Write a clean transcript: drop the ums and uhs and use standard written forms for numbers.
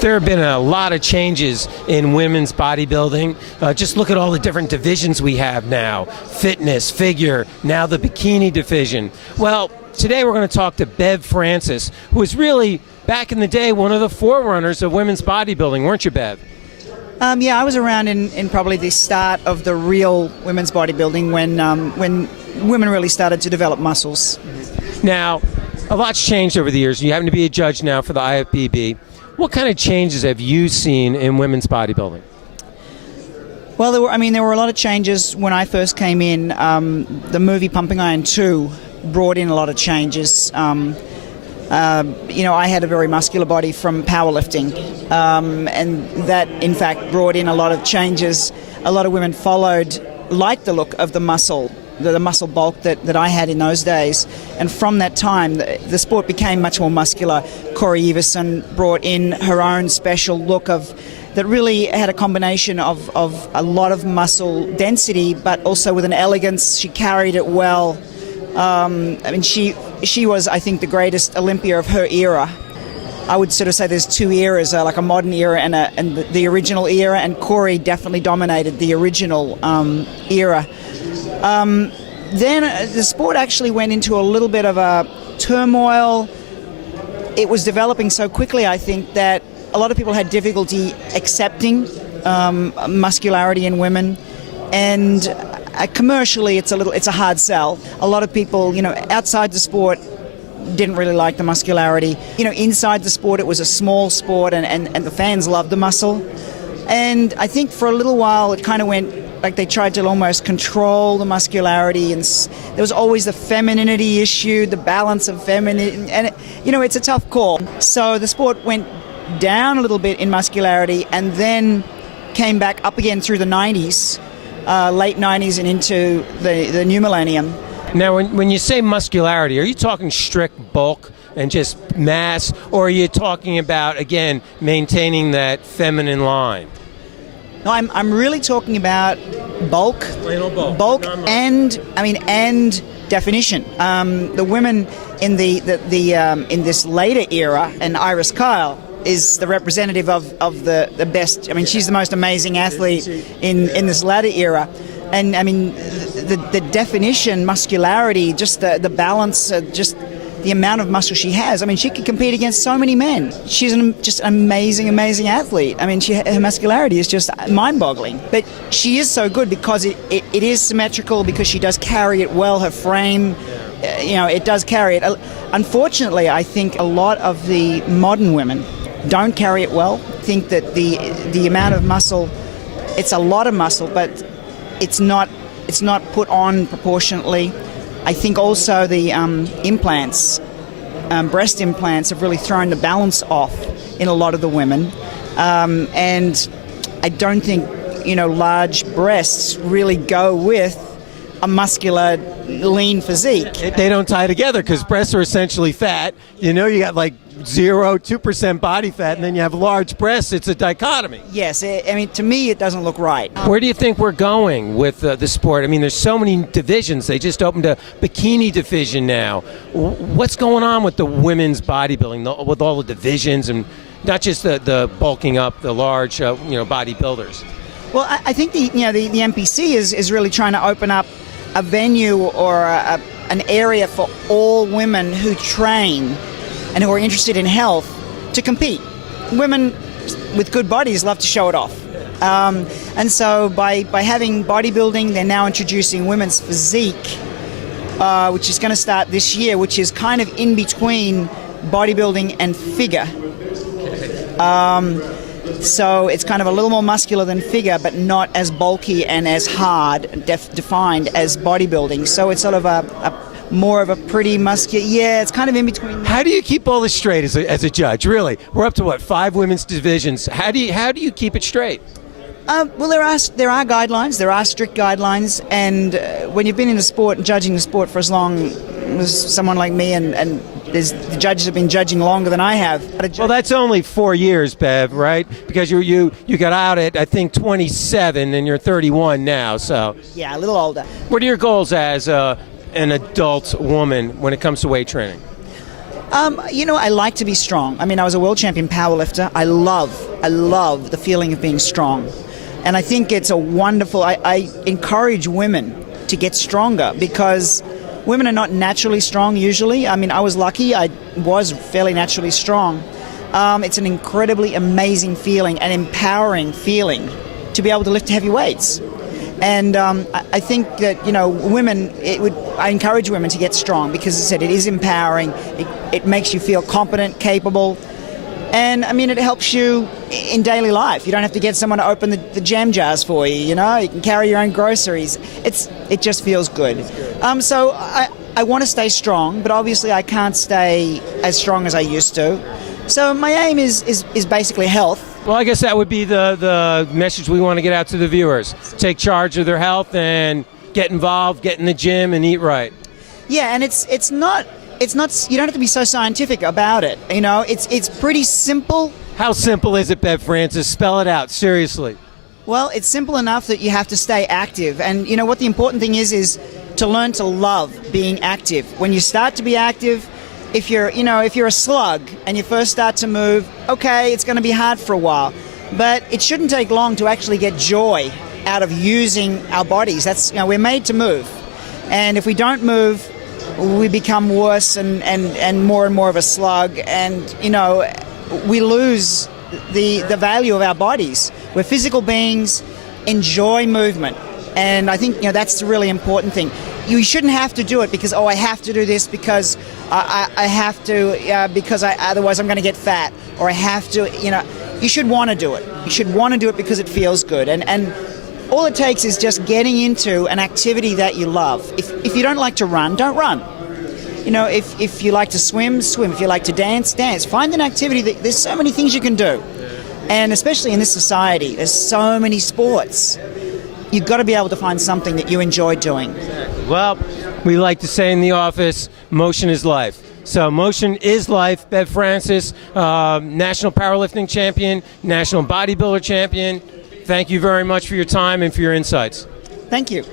There have been a lot of changes in women's bodybuilding. Just look at all the different divisions we have now. Fitness, figure, now the bikini division. Well, today we're going to talk to Bev Francis, who was really, back in the day, one of the forerunners of women's bodybuilding, weren't you, Bev? Yeah, I was around in probably the start of the real women's bodybuilding when women really started to develop muscles. Now, a lot's changed over the years. You happen to be a judge now for the IFBB. What kind of changes have you seen in women's bodybuilding? Well, there were a lot of changes when I first came in. The movie Pumping Iron 2 brought in a lot of changes. I had a very muscular body from powerlifting, and that, in fact, brought in a lot of changes. A lot of women liked the look of the muscle, the muscle bulk that I had in those days. And from that time, the sport became much more muscular. Corey Everson brought in her own special look that really had a combination of a lot of muscle density, but also with an elegance. She carried it well. She was, I think, the greatest Olympia of her era. I would sort of say there's two eras, like a modern era and the original era, and Corey definitely dominated the original era. Then the sport actually went into a little bit of a turmoil. It was developing so quickly, I think, that a lot of people had difficulty accepting muscularity in women, and commercially it's a hard sell. A lot of people, outside the sport didn't really like the muscularity. Inside the sport it was a small sport, and the fans loved the muscle. And I think for a little while it kind of went like they tried to almost control the muscularity, and there was always the femininity issue, the balance of feminine, and it's a tough call. So the sport went down a little bit in muscularity and then came back up again through the 90s, late 90s and into the new millennium. Now, when you say muscularity, are you talking strict bulk and just mass, or are you talking about, again, maintaining that feminine line? No, I'm really talking about bulk. Plain old bulk. Bulk and definition. The women in in this later era, and Iris Kyle is the representative of the best. She's the most amazing athlete in this latter era. And the definition, muscularity, just the balance, just the amount of muscle she has. She could compete against so many men. She's just an amazing athlete. Her muscularity is just mind-boggling. But she is so good because it is symmetrical, because she does carry it well. Her frame, it does carry it. Unfortunately, I think a lot of the modern women don't carry it well. Think that the amount of muscle, it's a lot of muscle, but it's not put on proportionately. I think also the implants, breast implants, have really thrown the balance off in a lot of the women, and I don't think large breasts really go with a muscular, lean physique. They don't tie together because breasts are essentially fat. You got like 2% body fat, and then you have large breasts. It's a dichotomy. Yes, to me it doesn't look right. Where do you think we're going with the sport? There's so many divisions. They just opened a bikini division now. What's going on with the women's bodybuilding, with all the divisions, and not just the bulking up, the large bodybuilders? Well, I think the NPC is really trying to open up a venue or an area for all women who train and who are interested in health to compete. Women with good bodies love to show it off. And so by having bodybuilding, they're now introducing women's physique, which is going to start this year, which is kind of in between bodybuilding and figure. So it's kind of a little more muscular than figure, but not as bulky and as hard, defined as bodybuilding. So it's sort of more of a pretty muscular. Yeah, it's kind of in between. How do you keep all this straight as a judge? Really, we're up to 5 women's divisions. How do you keep it straight? Well, there are guidelines. There are strict guidelines, and when you've been in the sport and judging the sport for as long as someone like me, and the judges have been judging longer than I have. Well, that's only 4 years, Bev, right? Because you got out at, I think, 27, and you're 31 now. So yeah, a little older. What are your goals as an adult woman when it comes to weight training? I like to be strong. I mean, I was a world champion powerlifter. I love the feeling of being strong. And I think it's a wonderful, I encourage women to get stronger because women are not naturally strong usually. I mean, I was lucky. I was fairly naturally strong. It's an incredibly amazing feeling, an empowering feeling to be able to lift heavy weights. And I think that, women, I encourage women to get strong because, as I said, it is empowering. It makes you feel competent, capable. And, I mean, it helps you in daily life. You don't have to get someone to open the jam jars for you, You can carry your own groceries. It just feels good. So I want to stay strong, but obviously I can't stay as strong as I used to. So my aim is basically health. Well, I guess that would be the message we want to get out to the viewers. Take charge of their health and get involved, get in the gym and eat right. Yeah, and it's not you don't have to be so scientific about it. It's pretty simple. How simple is it, Bev Francis? Spell it out, seriously. Well, it's simple enough that you have to stay active. And what the important thing is to learn to love being active. When you start to be active, if you're a slug and you first start to move, okay, it's going to be hard for a while. But it shouldn't take long to actually get joy out of using our bodies. That's we're made to move. And if we don't move, we become worse and more of a slug, and we lose the value of our bodies. We're physical beings, enjoy movement, and I think that's the really important thing. You shouldn't have to do it because I have to do this because I have to because otherwise I'm going to get fat, or I have to. You should want to do it. You should want to do it because it feels good, and all it takes is just getting into an activity that you love. If you don't like to run, don't run. If you like to swim, swim. If you like to dance, dance. Find an activity there's so many things you can do. And especially in this society, there's so many sports. You've got to be able to find something that you enjoy doing. Well, we like to say in the office, motion is life. So motion is life. Bev Francis, national powerlifting champion, national bodybuilder champion. Thank you very much for your time and for your insights. Thank you.